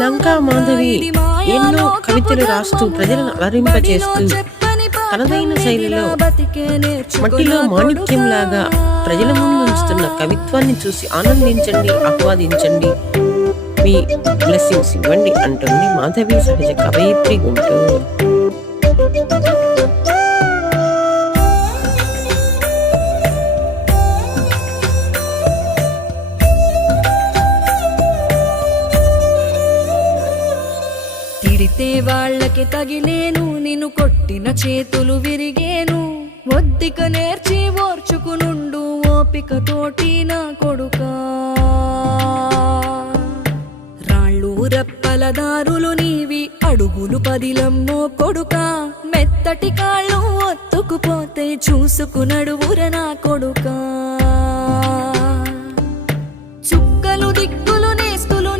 లంకా మాధవి ఎన్నో కవితలు రాస్తూ ప్రజలను అలరింపచేస్తూ తనదైన శైలిలో మట్టిలో మాణిక్యంలాగా ప్రజల ముందు ఉంచుతున్న కవిత్వాన్ని చూసి ఆనందించండి, ఆహ్వాదించండి, మీ బ్లెస్సింగ్స్ ఇవ్వండి అంటుంది మాధవి సహజ కవయిత్రి గుంటూరు. తిడితే వాళ్ళకి తగిలేను, నిన్ను కొట్టిన చేతులు విరిగేను. ఒద్దిక నేర్చి ఓర్చుకునుండు ఓపిక తోటి నా కొడుకా. రాళ్ళు రెప్పల దారులు నీవి, అడుగులు పదిలమ్మో కొడుకా. మెత్తటి కాళ్ళు ఒత్తుకుపోతే చూసుకునడువుర నా కొడుకా.